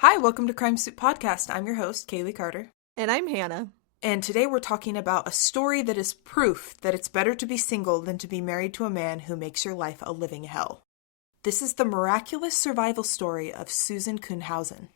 Hi, welcome to Crime Soup Podcast. I'm your host, Kaylee Carter. And I'm Hannah. And today we're talking about a story that is proof that it's better to be single than to be married to a man who makes your life a living hell. This is the miraculous survival story of Susan Kuhnhausen.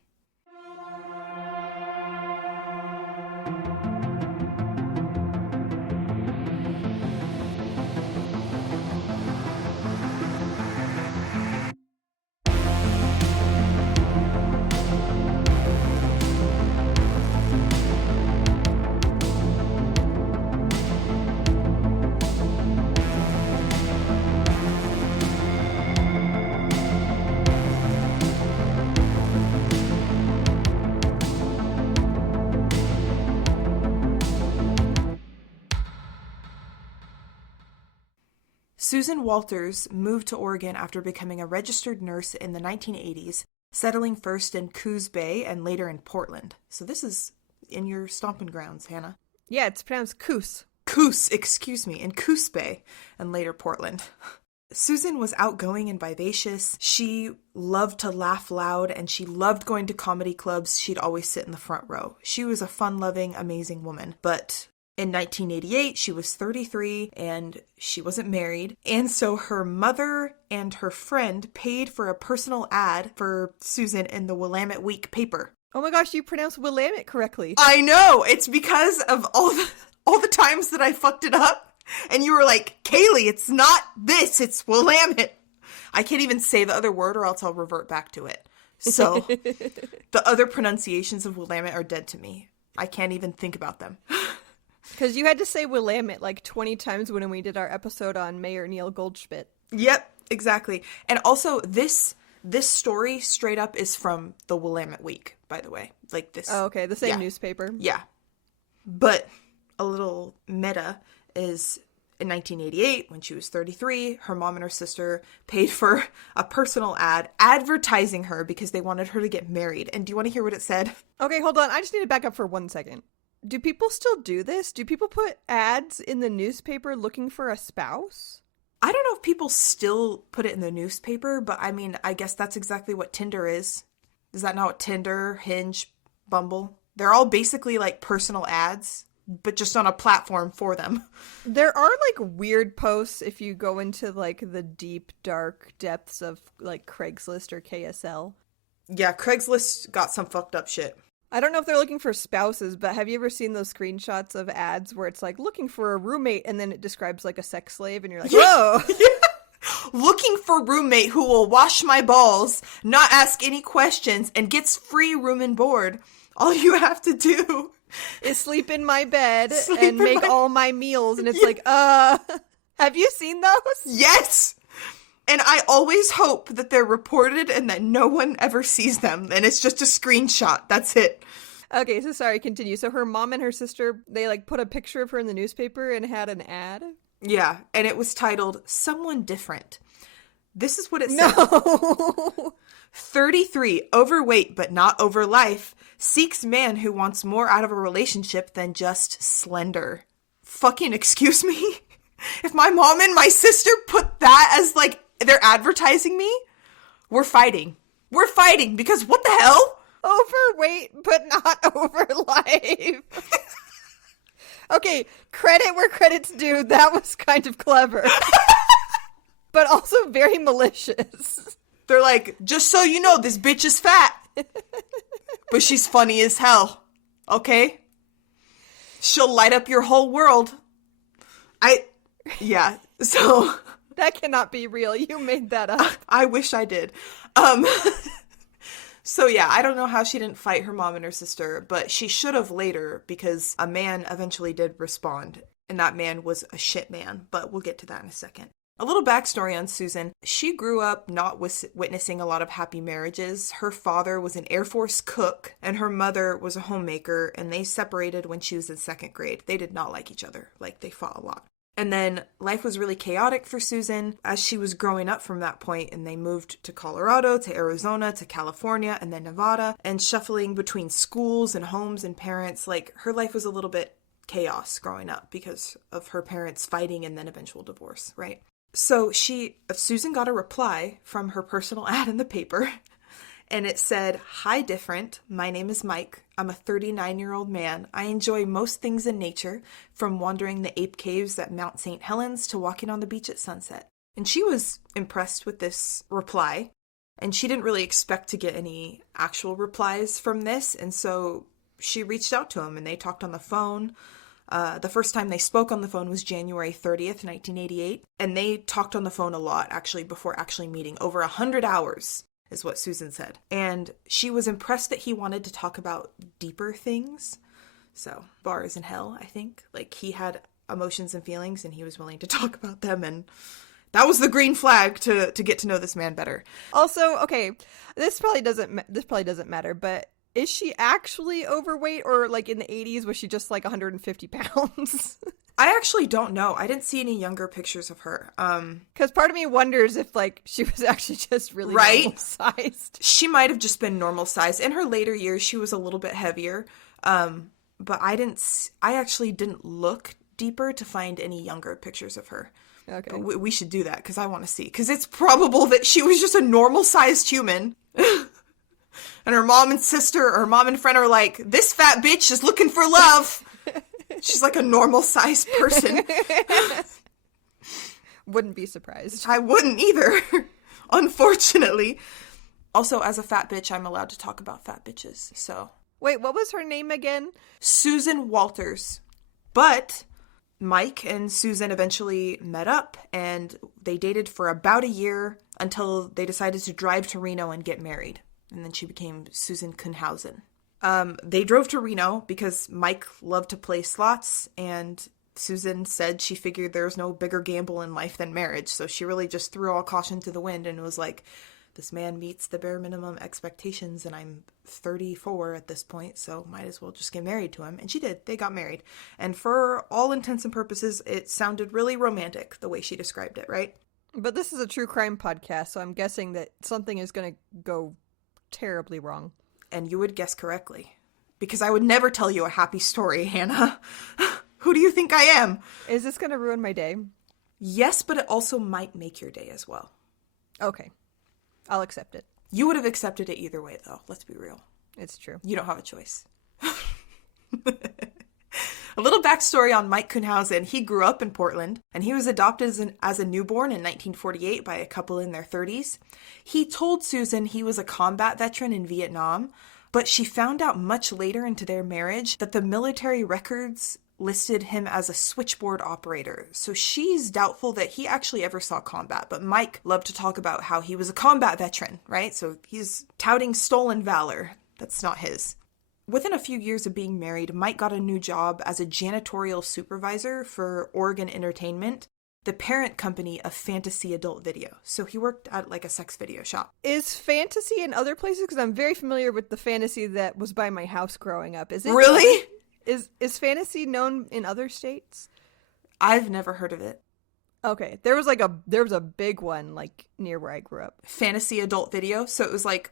Susan Walters moved to Oregon after becoming a registered nurse in the 1980s, settling first in Coos Bay and later in Portland. So this is in your stomping grounds, Hannah. Yeah, it's pronounced Coos. In Coos Bay and later Portland. Susan was outgoing and vivacious. She loved to laugh loud and she loved going to comedy clubs. She'd always sit in the front row. She was a fun-loving, amazing woman. But in 1988, she was 33 and she wasn't married. And so her mother and her friend paid for a personal ad for Susan in the Willamette Week paper. Oh my gosh, you pronounced Willamette correctly. I know! It's because of all the times that I fucked it up. And you were like, Kaylee, it's not this, it's Willamette. I can't even say the other word or else I'll revert back to it. So the other pronunciations of Willamette are dead to me. I can't even think about them. Because you had to say Willamette like 20 times when we did our episode on Mayor Neil Goldschmidt. Yep, exactly. And also, this story straight up is from the Willamette Week, by the way. Like this. Oh, okay. The same newspaper. Yeah. But a little meta is in 1988, when she was 33, her mom and her sister paid for a personal ad advertising her because they wanted her to get married. And do you want to hear what it said? Okay, hold on. I just need to back up for 1 second. Do people still do this? Do people put ads in the newspaper looking for a spouse? I don't know if people still put it in the newspaper, but I mean, I guess that's exactly what Tinder is. Is that not what Tinder, Hinge, Bumble? They're all basically like personal ads, but just on a platform for them. There are like weird posts if you go into like the deep, dark depths of like Craigslist or KSL. Yeah, Craigslist got some fucked up shit. I don't know if they're looking for spouses, but have you ever seen those screenshots of ads where it's like looking for a roommate and then it describes like a sex slave and you're like, whoa! Yeah. Looking for roommate who will wash my balls, not ask any questions, and gets free room and board. All you have to do is sleep in my bed and make all my meals. And it's like, have you seen those? Yes! And I always hope that they're reported and that no one ever sees them. And it's just a screenshot. That's it. Okay, so sorry, continue. So her mom and her sister, they like put a picture of her in the newspaper and had an ad? Yeah, and it was titled, Someone Different. This is what it said. No! 33, overweight but not over life, seeks man who wants more out of a relationship than just slender. Fucking excuse me? If my mom and my sister put that as like, they're advertising me, we're fighting. We're fighting because what the hell? Overweight, but not over life. Okay, credit where credit's due. That was kind of clever. But also very malicious. They're like, just so you know, this bitch is fat. But she's funny as hell. Okay? She'll light up your whole world. Yeah, so... That cannot be real. You made that up. I wish I did. So yeah, I don't know how she didn't fight her mom and her sister, but she should have later because a man eventually did respond, and that man was a shit man, but we'll get to that in a second. A little backstory on Susan. She grew up not witnessing a lot of happy marriages. Her father was an Air Force cook, and her mother was a homemaker, and they separated when she was in second grade. They did not like each other. Like, they fought a lot. And then life was really chaotic for Susan as she was growing up from that point, and they moved to Colorado, to Arizona, to California, and then Nevada, and shuffling between schools and homes and parents. Like, her life was a little bit chaos growing up because of her parents fighting and then eventual divorce, right? So Susan got a reply from her personal ad in the paper, And it said, "Hi, different. My name is Mike. I'm a 39-year-old man. I enjoy most things in nature, from wandering the ape caves at Mount St. Helens to walking on the beach at sunset." And she was impressed with this reply, and she didn't really expect to get any actual replies from this, and so she reached out to him, and they talked on the phone. The first time they spoke on the phone was January 30th, 1988, and they talked on the phone a lot, actually, before actually meeting. Over 100 hours is what Susan said. And she was impressed that he wanted to talk about deeper things. So, bars in hell, I think. Like, he had emotions and feelings, and he was willing to talk about them, and that was the green flag to get to know this man better. Also, okay, this probably doesn't matter, but is she actually overweight, or like in the 80s was she just like 150 pounds? I actually don't know. I didn't see any younger pictures of her. Because part of me wonders if like she was actually just really normal sized. She might have just been normal sized. In her later years, she was a little bit heavier. But I actually didn't look deeper to find any younger pictures of her. Okay. We should do that because I want to see. Because it's probable that she was just a normal sized human. And her mom and sister or mom and friend are like, "This fat bitch is looking for love." She's like a normal sized person. Wouldn't be surprised. I wouldn't either, unfortunately. Also, as a fat bitch, I'm allowed to talk about fat bitches, so. Wait, what was her name again? Susan Walters. But Mike and Susan eventually met up, and they dated for about a year until they decided to drive to Reno and get married. And then she became Susan Kuhnhausen. They drove to Reno because Mike loved to play slots, and Susan said she figured there was no bigger gamble in life than marriage, so she really just threw all caution to the wind and was like, this man meets the bare minimum expectations, and I'm 34 at this point, so might as well just get married to him. And she did. They got married. And for all intents and purposes, it sounded really romantic, the way she described it, right? But this is a true crime podcast, so I'm guessing that something is going to go terribly wrong. And you would guess correctly. Because I would never tell you a happy story, Hannah. Who do you think I am? Is this going to ruin my day? Yes, but it also might make your day as well. Okay. I'll accept it. You would have accepted it either way, though. Let's be real. It's true. You don't have a choice. A little backstory on Mike Kuhnhausen. He grew up in Portland, and he was adopted as a newborn in 1948 by a couple in their 30s. He told Susan he was a combat veteran in Vietnam, but she found out much later into their marriage that the military records listed him as a switchboard operator. So she's doubtful that he actually ever saw combat, but Mike loved to talk about how he was a combat veteran, right? So he's touting stolen valor. That's not his. Within a few years of being married, Mike got a new job as a janitorial supervisor for Oregon Entertainment, the parent company of Fantasy Adult Video. So he worked at like a sex video shop. Is Fantasy in other places? Because I'm very familiar with the Fantasy that was by my house growing up. Is it really? Is Fantasy known in other states? I've never heard of it. Okay, there was a big one like near where I grew up. Fantasy Adult Video. So it was like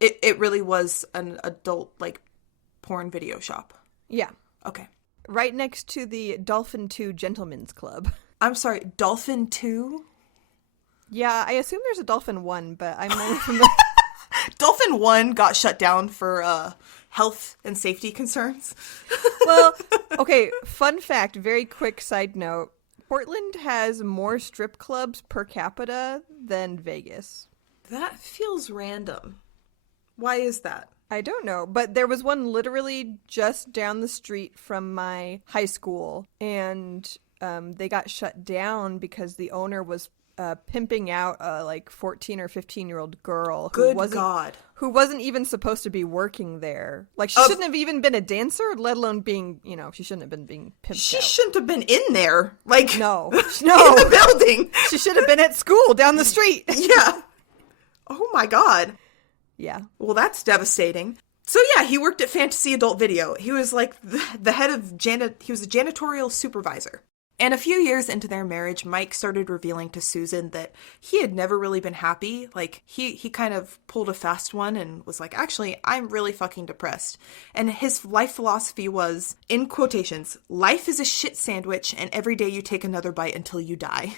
it really was an adult like porn video shop. Yeah. Okay. Right next to the Dolphin 2 Gentlemen's Club. I'm sorry, Dolphin 2? Yeah, I assume there's a Dolphin 1, but I'm not familiar. Dolphin 1 got shut down for health and safety concerns. Well, okay, fun fact, very quick side note. Portland has more strip clubs per capita than Vegas. That feels random. Why is that? I don't know, but there was one literally just down the street from my high school, and they got shut down because the owner was pimping out a like 14 or 15-year-old girl who wasn't even supposed to be working there. Like she shouldn't have even been a dancer, let alone being, she shouldn't have been being pimped out. She shouldn't have been in there. Like no, in the building. She should have been at school down the street. Yeah. Oh my God. Yeah. Well, that's devastating. So yeah, he worked at Fantasy Adult Video. He was like the head of he was a janitorial supervisor. And a few years into their marriage, Mike started revealing to Susan that he had never really been happy. Like, he kind of pulled a fast one and was like, actually, I'm really fucking depressed. And his life philosophy was, in quotations, life is a shit sandwich and every day you take another bite until you die.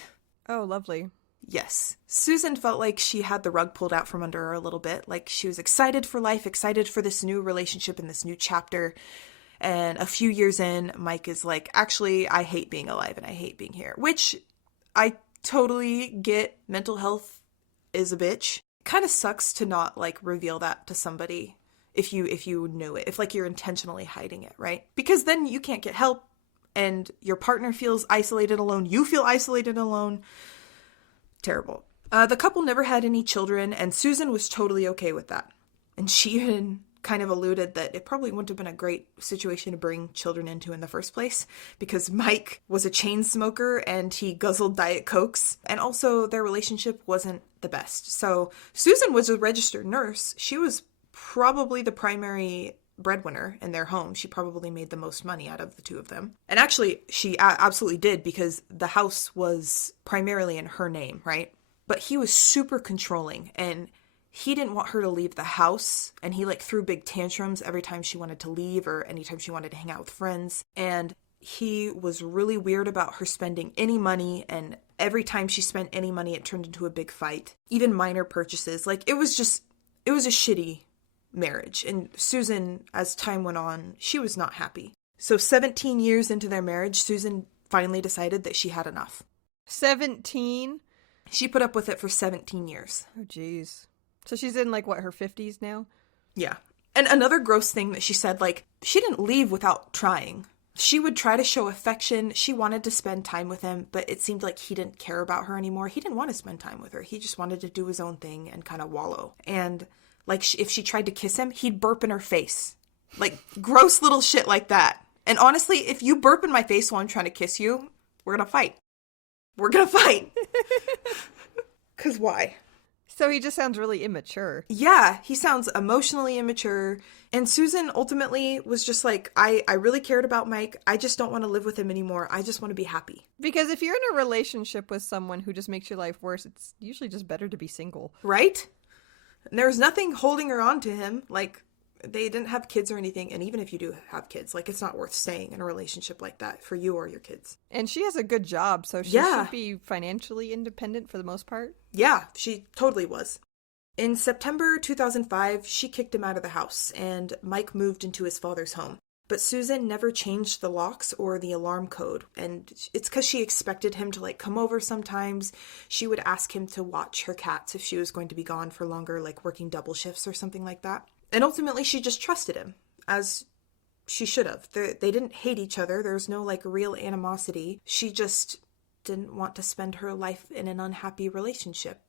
Oh, lovely. Yes. Susan felt like she had the rug pulled out from under her a little bit. Like she was excited for life, excited for this new relationship and this new chapter. And a few years in, Mike is like, actually, I hate being alive and I hate being here. Which I totally get. Mental health is a bitch. Kind of sucks to not like reveal that to somebody if you knew it. If like you're intentionally hiding it, right? Because then you can't get help and your partner feels isolated alone. You feel isolated alone. Terrible. The couple never had any children, and Susan was totally okay with that. And she even kind of alluded that it probably wouldn't have been a great situation to bring children into in the first place, because Mike was a chain smoker and he guzzled Diet Cokes, and also their relationship wasn't the best. So Susan was a registered nurse. She was probably the primary breadwinner in their home. She probably made the most money out of the two of them. And actually, she absolutely did, because the house was primarily in her name, right? But he was super controlling, and he didn't want her to leave the house, and he like threw big tantrums every time she wanted to leave or anytime she wanted to hang out with friends. And he was really weird about her spending any money, and every time she spent any money, it turned into a big fight. Even minor purchases. Like, it was a shitty marriage. And Susan, as time went on, she was not happy. So 17 years into their marriage, Susan finally decided that she had enough. 17? She put up with it for 17 years. Oh, jeez. So she's in, like, what, her 50s now? Yeah. And another gross thing that she said, like, she didn't leave without trying. She would try to show affection. She wanted to spend time with him, but it seemed like he didn't care about her anymore. He didn't want to spend time with her. He just wanted to do his own thing and kind of wallow. And like, if she tried to kiss him, he'd burp in her face. Like, gross little shit like that. And honestly, if you burp in my face while I'm trying to kiss you, we're gonna fight. We're gonna fight. 'Cause why? So he just sounds really immature. Yeah, he sounds emotionally immature. And Susan ultimately was just like, I really cared about Mike. I just don't want to live with him anymore. I just want to be happy. Because if you're in a relationship with someone who just makes your life worse, it's usually just better to be single. Right? And there was nothing holding her on to him. Like, they didn't have kids or anything. And even if you do have kids, like, it's not worth staying in a relationship like that for you or your kids. And she has a good job, so she should be financially independent for the most part. Yeah, she totally was. In September 2005, she kicked him out of the house, and Mike moved into his father's home. But Susan never changed the locks or the alarm code, and it's because she expected him to, like, come over sometimes. She would ask him to watch her cats if she was going to be gone for longer, like working double shifts or something like that. And ultimately, she just trusted him, as she should have. They didn't hate each other. There was no, like, real animosity. She just didn't want to spend her life in an unhappy relationship.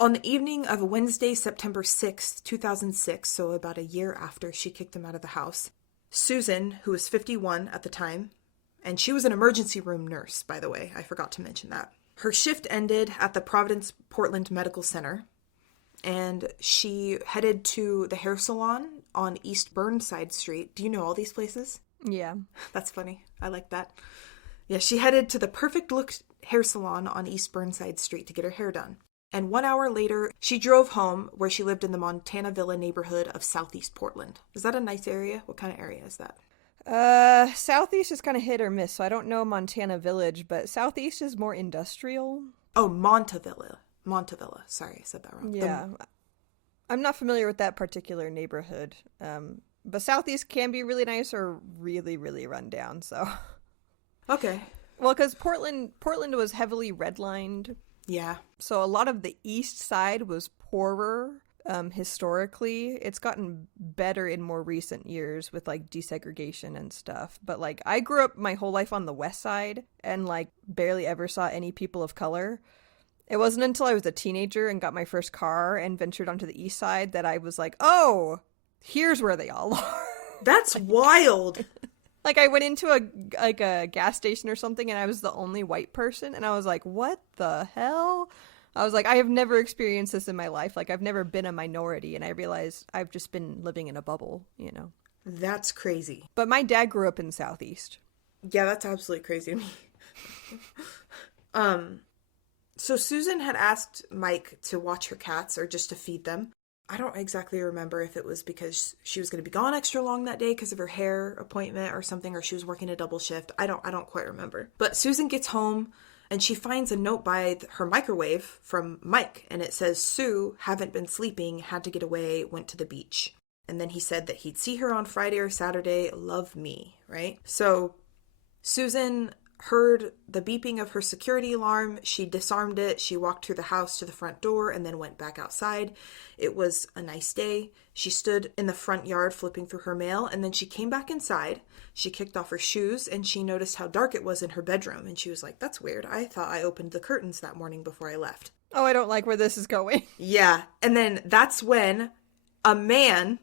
On the evening of Wednesday, September 6th, 2006, so about a year after she kicked him out of the house, Susan, who was 51 at the time, and she was an emergency room nurse, by the way, I forgot to mention that. Her shift ended at the Providence Portland Medical Center, and she headed to the hair salon on East Burnside Street. Do you know all these places? Yeah. That's funny. I like that. Yeah, she headed to the Perfect Look hair salon on East Burnside Street to get her hair done. And 1 hour later, she drove home, where she lived in the Montana Villa neighborhood of Southeast Portland. Is that a nice area? What kind of area is that? Southeast is kind of hit or miss, so I don't know Montana Village, but Southeast is more industrial. Oh, Montavilla. Montavilla. Sorry, I said that wrong. Yeah. I'm not familiar with that particular neighborhood. But Southeast can be really nice or really, really run down, so. Okay. Well, because Portland was heavily redlined. Yeah. So a lot of the east side was poorer historically. It's gotten better in more recent years with, like, desegregation and stuff. But, like, I grew up my whole life on the west side and, like, barely ever saw any people of color. It wasn't until I was a teenager and got my first car and ventured onto the east side that I was like, oh, here's where they all are. That's wild. Like, I went into a gas station or something, and I was the only white person, and I was like, what the hell? I was like, I have never experienced this in my life. Like, I've never been a minority, and I realized I've just been living in a bubble, you know? That's crazy. But my dad grew up in Southeast. Yeah, that's absolutely crazy to me. So Susan had asked Mike to watch her cats or just to feed them. I don't exactly remember if it was because she was going to be gone extra long that day because of her hair appointment or something, or she was working a double shift. I don't quite remember. But Susan gets home And she finds a note by her microwave from Mike, and it says, Sue, haven't been sleeping, had to get away, went to the beach. And then he said that he'd see her on Friday or Saturday, love me, right? So Susan heard the beeping of her security alarm. She disarmed it. She walked through the house to the front door and then went back outside. It was a nice day. She stood in the front yard flipping through her mail, and then she came back inside. She kicked off her shoes, and she noticed how dark it was in her bedroom. And she was like, that's weird. I thought I opened the curtains that morning before I left. Oh, I don't like where this is going. Yeah. And then that's when a man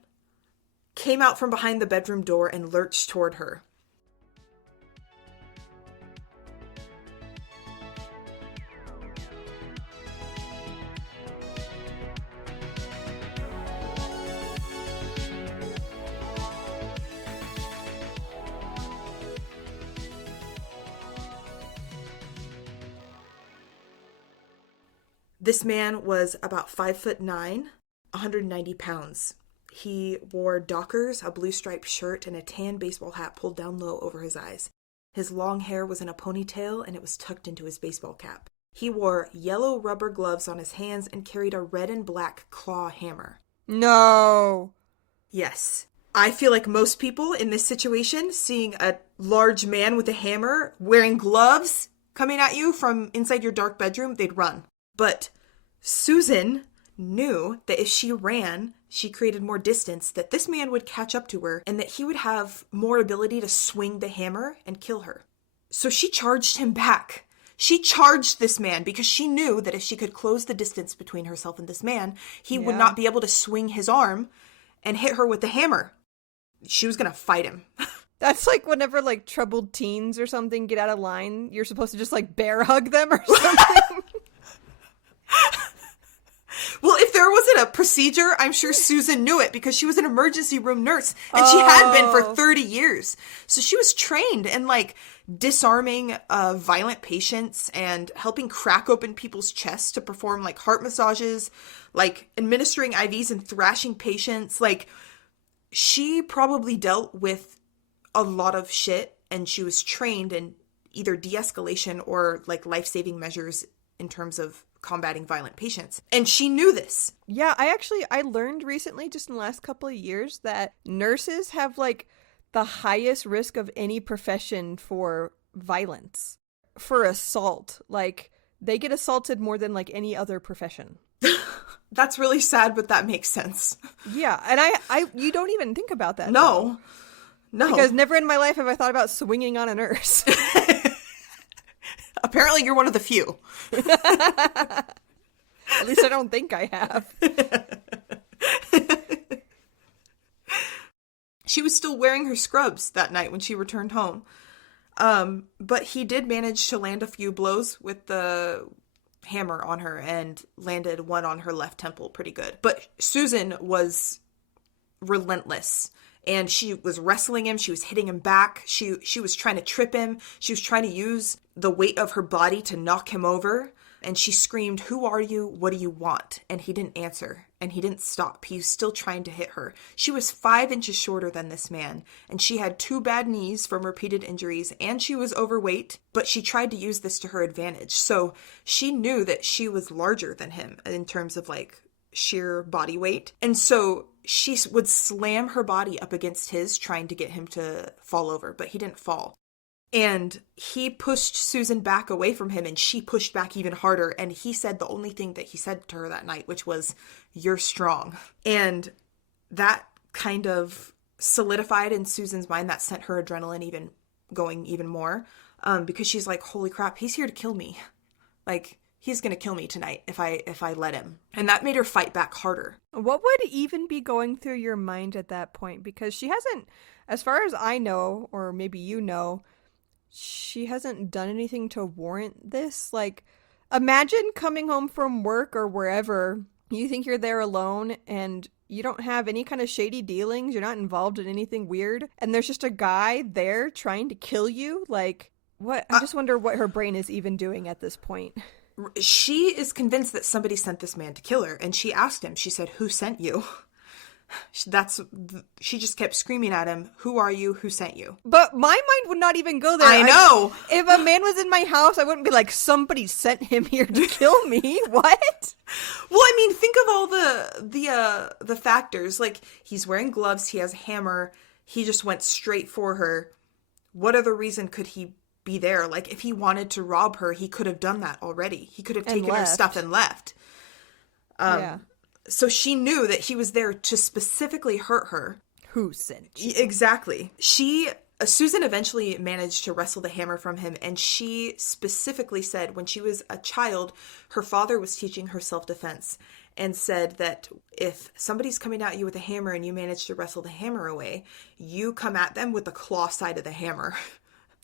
came out from behind the bedroom door and lurched toward her. This man was about 5'9", 190 pounds. He wore Dockers, a blue striped shirt, and a tan baseball hat pulled down low over his eyes. His long hair was in a ponytail, and it was tucked into his baseball cap. He wore yellow rubber gloves on his hands and carried a red and black claw hammer. No. Yes. I feel like most people in this situation, seeing a large man with a hammer, wearing gloves, coming at you from inside your dark bedroom, they'd run. But Susan knew that if she ran, she created more distance, that this man would catch up to her, and that he would have more ability to swing the hammer and kill her. So she charged him back. She charged this man because she knew that if she could close the distance between herself and this man, he would not be able to swing his arm and hit her with the hammer. She was going to fight him. That's like whenever like troubled teens or something get out of line, you're supposed to just like bear hug them or something. Well, if there wasn't a procedure, I'm sure Susan knew it because she was an emergency room nurse and she had been for 30 years. So she was trained in like disarming violent patients and helping crack open people's chests to perform like heart massages, like administering IVs and thrashing patients. Like she probably dealt with a lot of shit, and she was trained in either de-escalation or like life-saving measures in terms of combating violent patients. And she knew this. Yeah, I learned recently, just in the last couple of years, that nurses have like the highest risk of any profession for violence, for assault. Like they get assaulted more than like any other profession. That's really sad, but that makes sense. Yeah, and you don't even think about that. No. No. Because never in my life have I thought about swinging on a nurse. Apparently you're one of the few. At least I don't think I have. She was still wearing her scrubs that night when she returned home. But he did manage to land a few blows with the hammer on her and landed one on her left temple pretty good. But Susan was relentless. And she was wrestling him. She was hitting him back. She was trying to trip him. She was trying to use the weight of her body to knock him over. And she screamed, "Who are you? What do you want?" And he didn't answer. And he didn't stop. He was still trying to hit her. She was 5 inches shorter than this man. And she had 2 bad knees from repeated injuries. And she was overweight. But she tried to use this to her advantage. So she knew that she was larger than him in terms of like sheer body weight. And so she would slam her body up against his, trying to get him to fall over, but he didn't fall. And he pushed Susan back away from him, and she pushed back even harder. And he said the only thing that he said to her that night, which was, "You're strong." And that kind of solidified in Susan's mind. That sent her adrenaline even more, because she's like, holy crap, he's here to kill me. Like, he's going to kill me tonight if I let him. And that made her fight back harder. What would even be going through your mind at that point? Because she hasn't, as far as I know, or maybe you know, she hasn't done anything to warrant this. Like, imagine coming home from work or wherever, you think you're there alone and you don't have any kind of shady dealings, you're not involved in anything weird, and there's just a guy there trying to kill you. Like, what? I just wonder what her brain is even doing at this point. She is convinced that somebody sent this man to kill her, and she asked him, she said, "Who sent you?" She just kept screaming at him, "Who are you? Who sent you?" But my mind would not even go there. I know. If a man was in my house, I wouldn't be like, somebody sent him here to kill me. What? Well, I mean, think of all the factors. Like, he's wearing gloves, he has a hammer, he just went straight for her. What other reason could he be there? Like, if he wanted to rob her, he could have done that already. He could have taken her stuff and left. Yeah. So she knew that he was there to specifically hurt her. Who sent you? Exactly. Susan eventually managed to wrestle the hammer from him, and she specifically said when she was a child, her father was teaching her self-defense and said that if somebody's coming at you with a hammer and you manage to wrestle the hammer away, you come at them with the claw side of the hammer.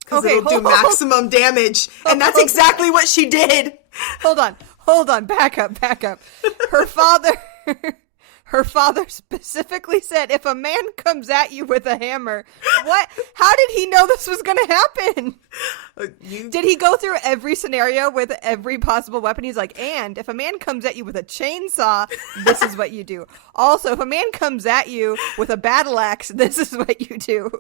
Because it'll do maximum damage. And that's exactly what she did. Hold on. Back up. Her father specifically said, if a man comes at you with a hammer, what? How did he know this was going to happen? Did he go through every scenario with every possible weapon? He's like, and if a man comes at you with a chainsaw, this is what you do. Also, if a man comes at you with a battle axe, this is what you do.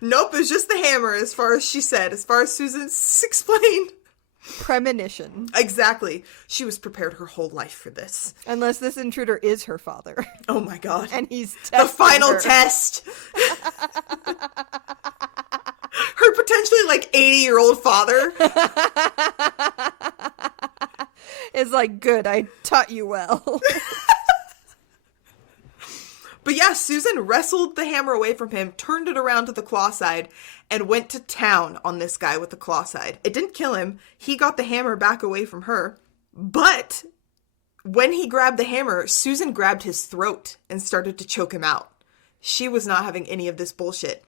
Nope, it was just the hammer, as far as she said, as far as Susan explained. Premonition. Exactly. She was prepared her whole life for this. Unless this intruder is her father. Oh my god. And he's the final test. Her potentially like 80-year-old father. Is like, good, I taught you well. But yeah, Susan wrestled the hammer away from him, turned it around to the claw side, and went to town on this guy with the claw side. It didn't kill him. He got the hammer back away from her. But when he grabbed the hammer, Susan grabbed his throat and started to choke him out. She was not having any of this bullshit.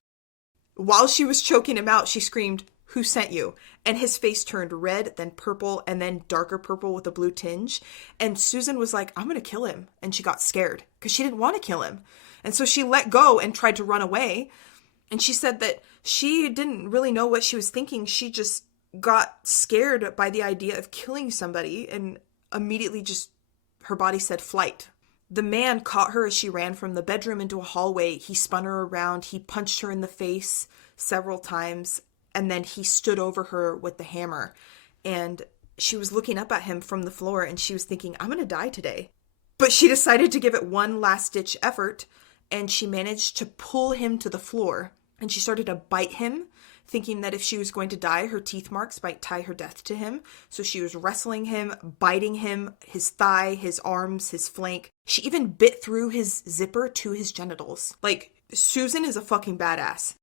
While she was choking him out, she screamed, "Who sent you?" And his face turned red, then purple, and then darker purple with a blue tinge. And Susan was like, "I'm going to kill him." And she got scared because she didn't want to kill him. And so she let go and tried to run away. And she said that she didn't really know what she was thinking. She just got scared by the idea of killing somebody and immediately just, her body said flight. The man caught her as she ran from the bedroom into a hallway. He spun her around. He punched her in the face several times. And then he stood over her with the hammer. And she was looking up at him from the floor and she was thinking, I'm going to die today. But she decided to give it one last ditch effort. And she managed to pull him to the floor. And she started to bite him, thinking that if she was going to die, her teeth marks might tie her death to him. So she was wrestling him, biting him, his thigh, his arms, his flank. She even bit through his zipper to his genitals. Like, Susan is a fucking badass.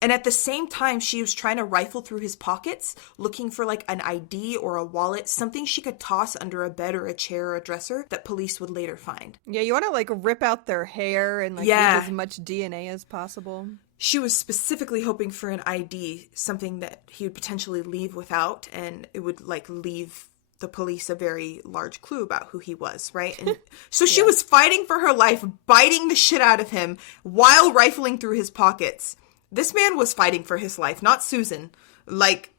And at the same time, she was trying to rifle through his pockets, looking for like an ID or a wallet, something she could toss under a bed or a chair or a dresser that police would later find. Yeah, you want to like rip out their hair and like leave as much DNA as possible. She was specifically hoping for an ID, something that he would potentially leave without, and it would like leave the police a very large clue about who he was, right? And so she was fighting for her life, biting the shit out of him while rifling through his pockets. This man was fighting for his life, not Susan. Like,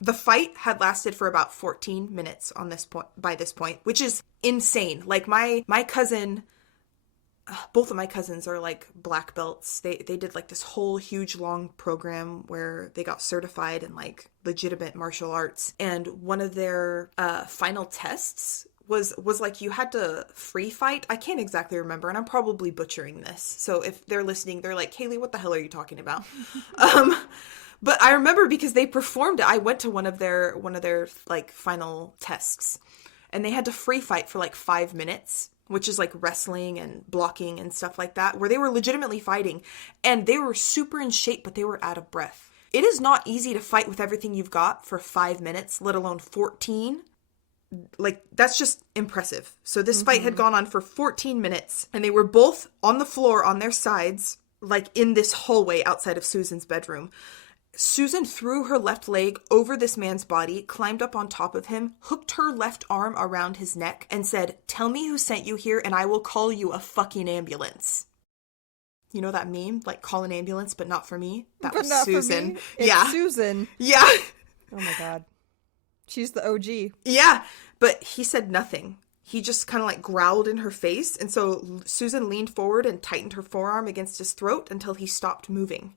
the fight had lasted for about 14 minutes on this point, by this point, which is insane. Like, my cousin, both of my cousins are like black belts. They did like this whole huge long program where they got certified in like legitimate martial arts. And one of their final tests was like you had to free fight. I can't exactly remember, and I'm probably butchering this. So if they're listening, they're like, Kaylee, what the hell are you talking about? But I remember because they performed it. I went to one of their like final tests, and they had to free fight for like 5 minutes, which is like wrestling and blocking and stuff like that, where they were legitimately fighting, and they were super in shape, but they were out of breath. It is not easy to fight with everything you've got for 5 minutes, let alone 14. Like, that's just impressive. So this fight had gone on for 14 minutes, and they were both on the floor on their sides, like in this hallway outside of Susan's bedroom. Susan threw her left leg over this man's body, climbed up on top of him, hooked her left arm around his neck, and said, "Tell me who sent you here, and I will call you a fucking ambulance." You know that meme? Like, call an ambulance, but not for me? That was Susan. It's Susan. Yeah. Oh my god. She's the OG. Yeah. But he said nothing. he just kind of like growled in her face. And so Susan leaned forward and tightened her forearm against his throat until he stopped moving.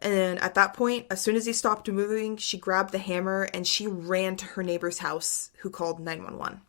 And at that point, as soon as he stopped moving, she grabbed the hammer and she ran to her neighbor's house, who called 911.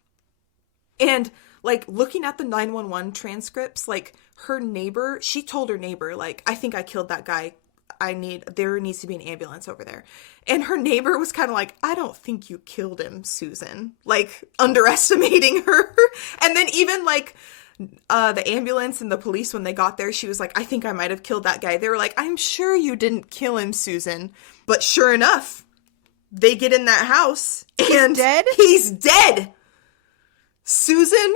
And like looking at the 911 transcripts, like her neighbor, she told her neighbor, like, I think I killed that guy. There needs to be an ambulance over there. And her neighbor was kind of like, I don't think you killed him, Susan. Like, underestimating her. And then even, like, the ambulance and the police, when they got there, she was like, I think I might have killed that guy. They were like, I'm sure you didn't kill him, Susan. But sure enough, they get in that house, and he's dead. Susan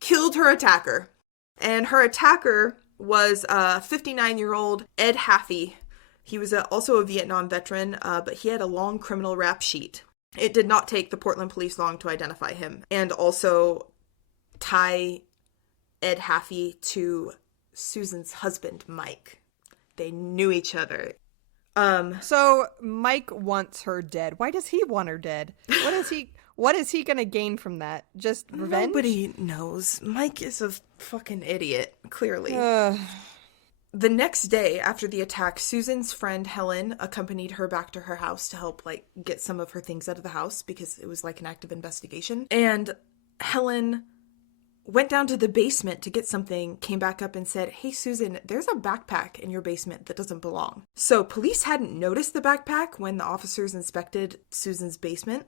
killed her attacker. And her attacker was 59-year-old Ed Haffey. He was also a Vietnam veteran, but he had a long criminal rap sheet. It did not take the Portland police long to identify him and also tie Ed Haffey to Susan's husband, Mike. They knew each other. So Mike wants her dead. Why does he want her dead? What is he gonna gain from that? Just revenge? Nobody knows. Mike is a fucking idiot, clearly. The next day after the attack, Susan's friend Helen accompanied her back to her house to help, like, get some of her things out of the house because it was like an active investigation. And Helen went down to the basement to get something, came back up and said, hey, Susan, there's a backpack in your basement that doesn't belong. So police hadn't noticed the backpack when the officers inspected Susan's basement.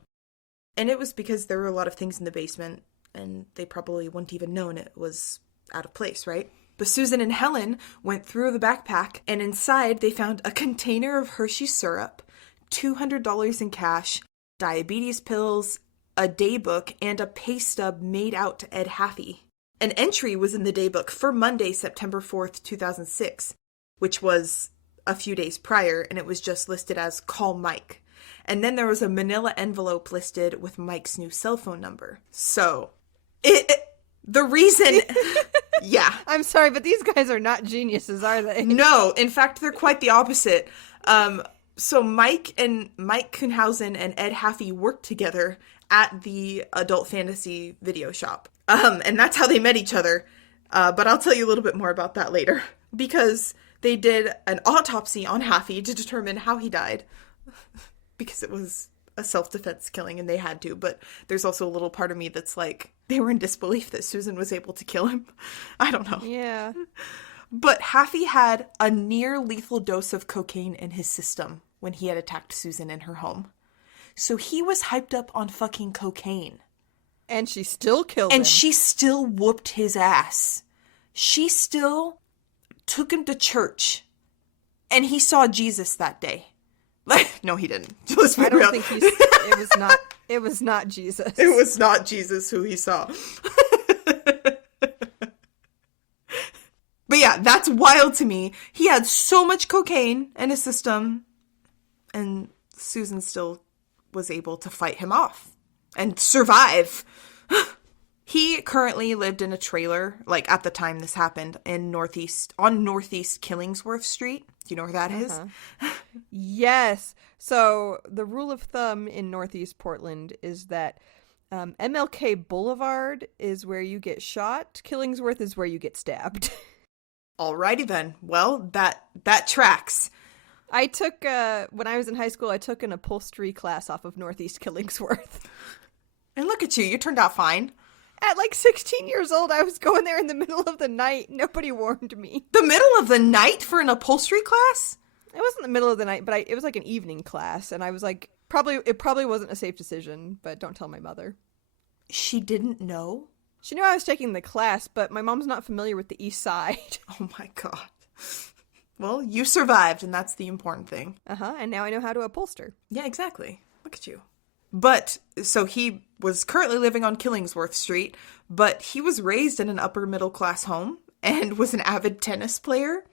And it was because there were a lot of things in the basement and they probably wouldn't even known it was out of place, right? But Susan and Helen went through the backpack, and inside they found a container of Hershey syrup, $200 in cash, diabetes pills, a daybook, and a pay stub made out to Ed Haffey. An entry was in the daybook for Monday, September 4th, 2006, which was a few days prior, and it was just listed as call Mike. And then there was a manila envelope listed with Mike's new cell phone number. So, the reason... Yeah. I'm sorry, but these guys are not geniuses, are they? No, in fact, they're quite the opposite. So Mike Kuhnhausen and Ed Haffey worked together at the adult fantasy video shop. And that's how they met each other. But I'll tell you a little bit more about that later. Because they did an autopsy on Haffey to determine how he died. Because it was a self-defense killing and they had to. But there's also a little part of me that's like, they were in disbelief that Susan was able to kill him. I don't know. Yeah. But Haffey had a near-lethal dose of cocaine in his system when he had attacked Susan in her home. So he was hyped up on fucking cocaine. And she still killed him. And she still whooped his ass. She still took him to church. And he saw Jesus that day. No, he didn't. Let's be real. I don't think it was not Jesus. It was not Jesus who he saw. But yeah, that's wild to me. He had so much cocaine in his system, and Susan still was able to fight him off and survive. He currently lived in a trailer, like at the time this happened, on Northeast Killingsworth Street. Do you know where that is? Yes. So the rule of thumb in Northeast Portland is that MLK Boulevard is where you get shot. Killingsworth is where you get stabbed. Alrighty then. Well, that tracks. I took, when I was in high school, I took an upholstery class off of Northeast Killingsworth. And look at you. You turned out fine. At like 16 years old, I was going there in the middle of the night. Nobody warned me. The middle of the night for an upholstery class? It wasn't the middle of the night, but it was like an evening class. And I was like, it probably wasn't a safe decision, but don't tell my mother. She didn't know? She knew I was taking the class, but my mom's not familiar with the East Side. Oh my God. Well, you survived, and that's the important thing. And now I know how to upholster. Yeah, exactly. Look at you. But, so he was currently living on Killingsworth Street, but he was raised in an upper middle class home and was an avid tennis player.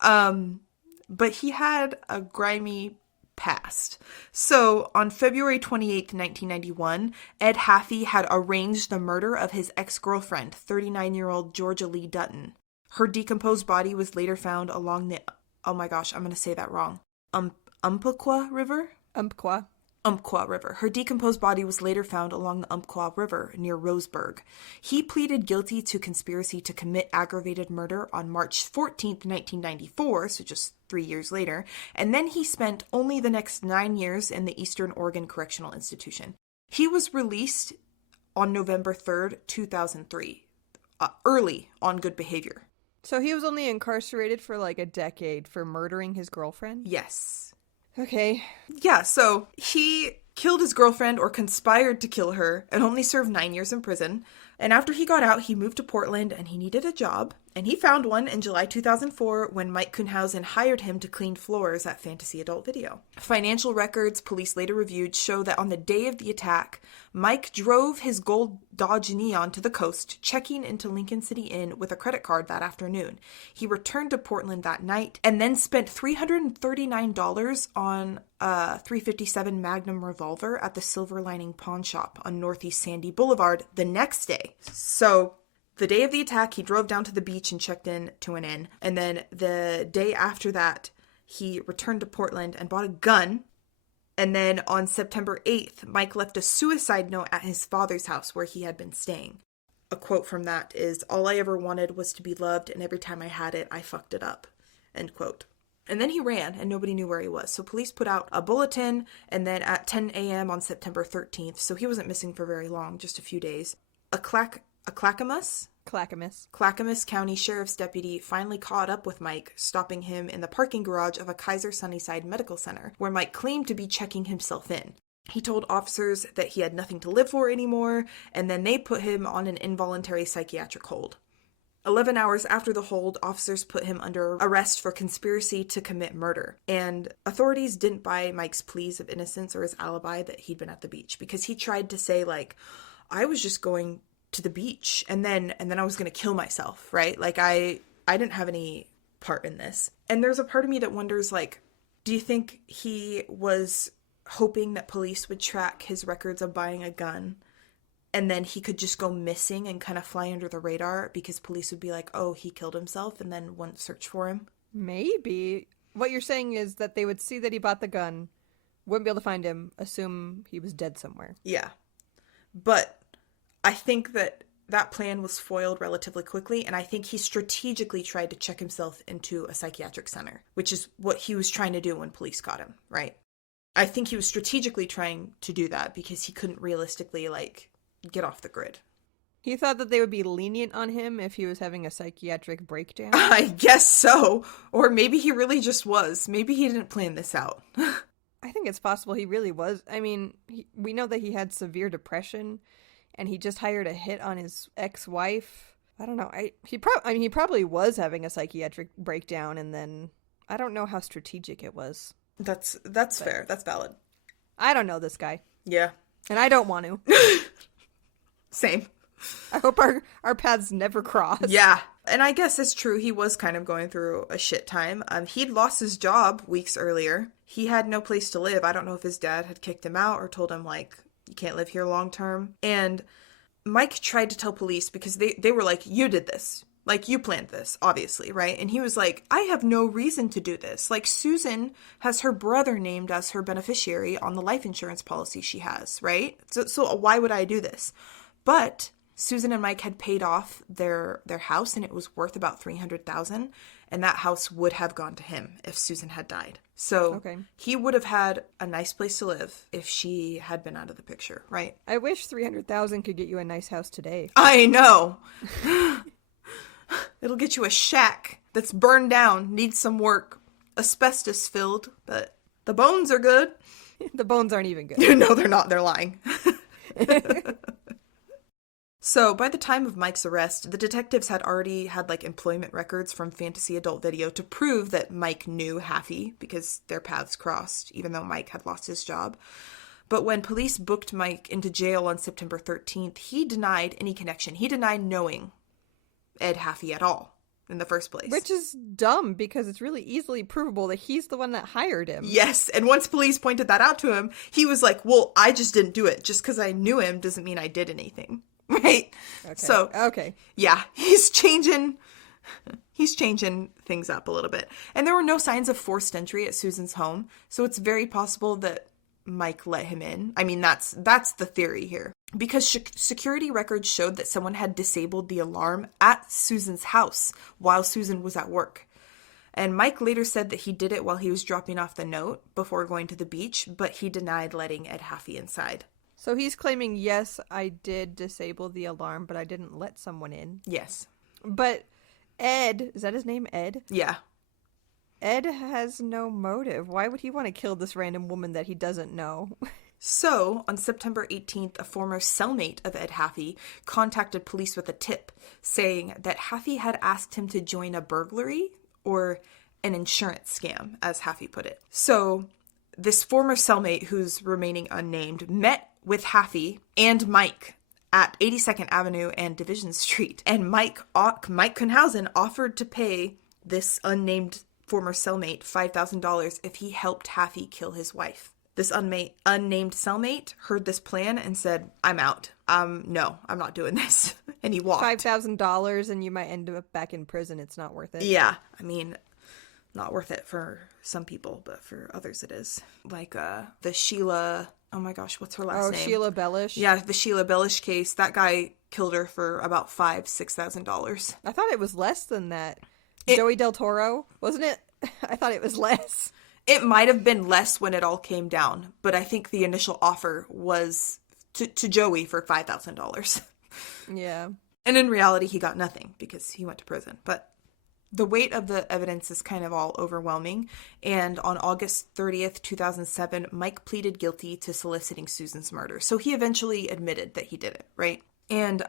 But he had a grimy past. So, on February 28th, 1991, Ed Haffey had arranged the murder of his ex-girlfriend, 39-year-old Georgia Lee Dutton. Her decomposed body was later found along the, oh my gosh, I'm going to say that wrong, Umpqua River? Umpqua. Umpqua River. Her decomposed body was later found along the Umpqua River near Roseburg. He pleaded guilty to conspiracy to commit aggravated murder on March 14th, 1994, so just 3 years later, and then he spent only the next 9 years in the Eastern Oregon Correctional Institution. He was released on November 3rd, 2003, early on good behavior. So he was only incarcerated for like a decade for murdering his girlfriend? Yes. Okay. Yeah, so he killed his girlfriend or conspired to kill her and only served 9 years in prison. And after he got out, he moved to Portland and he needed a job. And he found one in July 2004 when Mike Kuhnhausen hired him to clean floors at Fantasy Adult Video. Financial records police later reviewed show that on the day of the attack, Mike drove his gold Dodge Neon to the coast, checking into Lincoln City Inn with a credit card that afternoon. He returned to Portland that night and then spent $339 on a .357 Magnum revolver at the Silver Lining Pawn Shop on Northeast Sandy Boulevard the next day. So the day of the attack, he drove down to the beach and checked in to an inn. And then the day after that, he returned to Portland and bought a gun. And then on September 8th, Mike left a suicide note at his father's house where he had been staying. A quote from that is, "All I ever wanted was to be loved, and every time I had it, I fucked it up." End quote. And then he ran, and nobody knew where he was. So police put out a bulletin, and then at 10 a.m. on September 13th, so he wasn't missing for very long, just a few days, a Clackamas County Sheriff's deputy finally caught up with Mike, stopping him in the parking garage of a Kaiser Sunnyside Medical Center, where Mike claimed to be checking himself in. He told officers that he had nothing to live for anymore, and then they put him on an involuntary psychiatric hold. 11 hours after the hold, officers put him under arrest for conspiracy to commit murder. And authorities didn't buy Mike's pleas of innocence or his alibi that he'd been at the beach, because he tried to say, like, I was just going to the beach and then I was going to kill myself, right? Like I didn't have any part in this. And there's a part of me that wonders, like, do you think he was hoping that police would track his records of buying a gun and then he could just go missing and kind of fly under the radar because police would be like, oh, he killed himself, and then wouldn't search for him? Maybe. What you're saying is that they would see that he bought the gun, wouldn't be able to find him, assume he was dead somewhere. Yeah. But I think that plan was foiled relatively quickly, and I think he strategically tried to check himself into a psychiatric center, which is what he was trying to do when police got him, right? I think he was strategically trying to do that because he couldn't realistically, like, get off the grid. He thought that they would be lenient on him if he was having a psychiatric breakdown? I guess so. Or maybe he really just was. Maybe he didn't plan this out. I think it's possible he really was. I mean, we know that he had severe depression, and he just hired a hit on his ex-wife. I don't know. He probably was having a psychiatric breakdown, and then I don't know how strategic it was. That's fair. That's valid. I don't know this guy. Yeah. And I don't want to. Same. I hope our paths never cross. Yeah. And I guess it's true. He was kind of going through a shit time. He'd lost his job weeks earlier. He had no place to live. I don't know if his dad had kicked him out or told him, like, you can't live here long term. And Mike tried to tell police because they were like, you did this. Like, you planned this, obviously, right? And he was like, I have no reason to do this. Like, Susan has her brother named as her beneficiary on the life insurance policy she has, right? So why would I do this? But Susan and Mike had paid off their house, and it was worth about $300,000, and that house would have gone to him if Susan had died. So He would have had a nice place to live if she had been out of the picture, right? I wish $300,000 could get you a nice house today. I know. It'll get you a shack that's burned down, needs some work, asbestos filled, but the bones are good. The bones aren't even good. No, they're not. They're lying. So by the time of Mike's arrest, the detectives had already had, like, employment records from Fantasy Adult Video to prove that Mike knew Haffey because their paths crossed, even though Mike had lost his job. But when police booked Mike into jail on September 13th, he denied any connection. He denied knowing Ed Haffey at all in the first place. Which is dumb because it's really easily provable that he's the one that hired him. Yes, and once police pointed that out to him, he was like, well, I just didn't do it. Just because I knew him doesn't mean I did anything. Right? Okay. So, yeah, he's changing things up a little bit. And there were no signs of forced entry at Susan's home, so it's very possible that Mike let him in. I mean, that's the theory here. Because security records showed that someone had disabled the alarm at Susan's house while Susan was at work. And Mike later said that he did it while he was dropping off the note before going to the beach, but he denied letting Ed Haffey inside. So he's claiming, yes, I did disable the alarm, but I didn't let someone in. Yes. But Ed, is that his name, Ed? Yeah. Ed has no motive. Why would he want to kill this random woman that he doesn't know? So, on September 18th, a former cellmate of Ed Haffey contacted police with a tip saying that Haffey had asked him to join a burglary or an insurance scam, as Haffey put it. So, this former cellmate, who's remaining unnamed, met with Haffey and Mike at 82nd Avenue and Division Street. And Mike Kuhnhausen offered to pay this unnamed former cellmate $5,000 if he helped Haffey kill his wife. This unnamed cellmate heard this plan and said, I'm out. No, I'm not doing this. And he walked. $5,000 and you might end up back in prison. It's not worth it. Yeah. I mean, not worth it for some people, but for others it is. Like the Sheila, oh my gosh, what's her last name? Sheila Bellish? Yeah, the Sheila Bellish case. That guy killed her for about $6,000. I thought it was less than that. Joey Del Toro, wasn't it? I thought it was less. It might have been less when it all came down, but I think the initial offer was to Joey for $5,000. Yeah. And in reality, he got nothing because he went to prison. But the weight of the evidence is kind of all overwhelming. And on August 30th, 2007, Mike pleaded guilty to soliciting Susan's murder. So he eventually admitted that he did it, right? And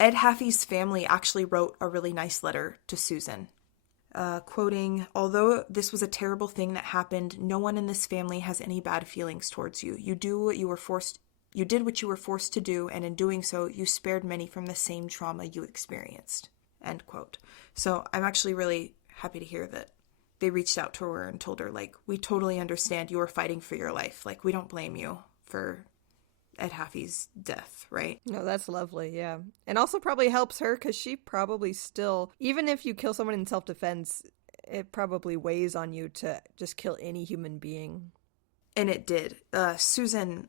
Ed Haffey's family actually wrote a really nice letter to Susan. Quoting, although this was a terrible thing that happened, no one in this family has any bad feelings towards you. You did what you were forced to do, and in doing so, you spared many from the same trauma you experienced. End quote. So I'm actually really happy to hear that they reached out to her and told her, like, we totally understand you were fighting for your life. Like, we don't blame you for Ed Haffey's death, right? No, that's lovely, yeah. And also probably helps her because she probably still, even if you kill someone in self-defense, it probably weighs on you to just kill any human being. And it did. Susan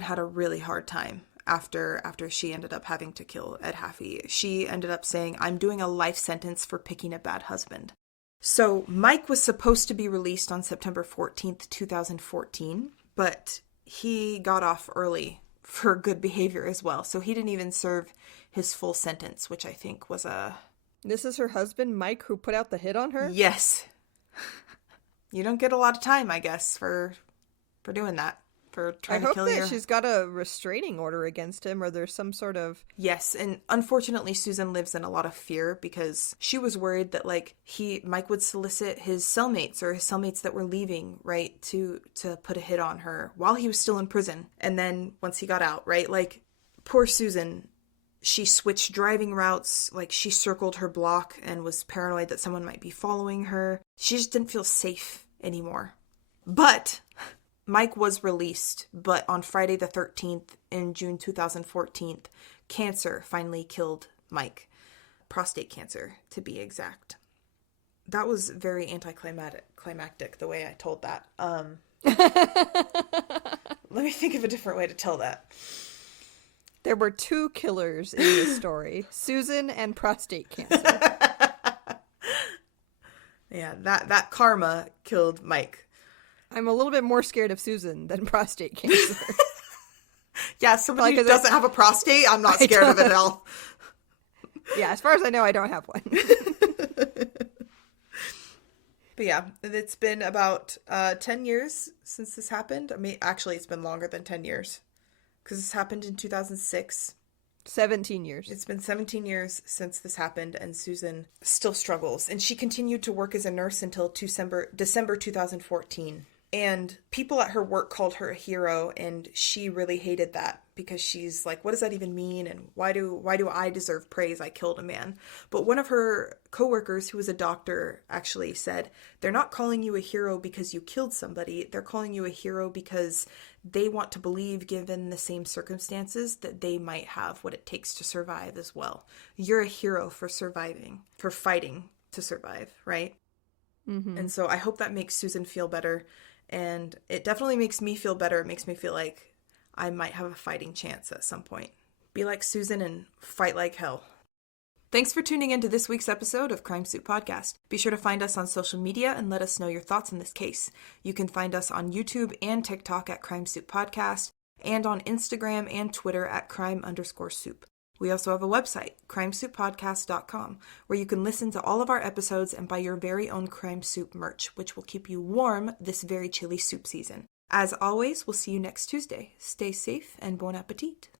had a really hard time after she ended up having to kill Ed Haffey. She ended up saying, I'm doing a life sentence for picking a bad husband. So Mike was supposed to be released on September 14th, 2014, but he got off early for good behavior as well. So he didn't even serve his full sentence, which I think was a... This is her husband, Mike, who put out the hit on her? Yes. You don't get a lot of time, I guess, for doing that. For trying to kill you. I hope that she's got a restraining order against him, or there's some sort of... Yes, and unfortunately Susan lives in a lot of fear because she was worried that, like, Mike would solicit his cellmates or his cellmates that were leaving, right, to put a hit on her while he was still in prison. And then once he got out, right, like, poor Susan, she switched driving routes, like, she circled her block and was paranoid that someone might be following her. She just didn't feel safe anymore. But Mike was released, but on Friday the 13th in June 2014, cancer finally killed Mike. Prostate cancer, to be exact. That was very anticlimactic, the way I told that. Let me think of a different way to tell that. There were two killers in this story, Susan and prostate cancer. Yeah, that karma killed Mike. I'm a little bit more scared of Susan than prostate cancer. Yeah, somebody who doesn't have a prostate, I'm not scared of it at all. Yeah, as far as I know, I don't have one. But yeah, it's been about 10 years since this happened. I mean, actually, it's been longer than 10 years. Because this happened in 2006. 17 years. It's been 17 years since this happened, and Susan still struggles. And she continued to work as a nurse until December 2014. And people at her work called her a hero, and she really hated that because she's like, what does that even mean? And why do I deserve praise? I killed a man. But one of her coworkers, who was a doctor, actually said, they're not calling you a hero because you killed somebody. They're calling you a hero because they want to believe, given the same circumstances, that they might have what it takes to survive as well. You're a hero for surviving, for fighting to survive, right? Mm-hmm. And so I hope that makes Susan feel better. And it definitely makes me feel better. It makes me feel like I might have a fighting chance at some point. Be like Susan and fight like hell. Thanks for tuning in to this week's episode of Crime Soup Podcast. Be sure to find us on social media and let us know your thoughts on this case. You can find us on YouTube and TikTok at Crime Soup Podcast, and on Instagram and Twitter at crime_soup. We also have a website, crimesouppodcast.com, where you can listen to all of our episodes and buy your very own Crime Soup merch, which will keep you warm this very chilly soup season. As always, we'll see you next Tuesday. Stay safe and bon appetit.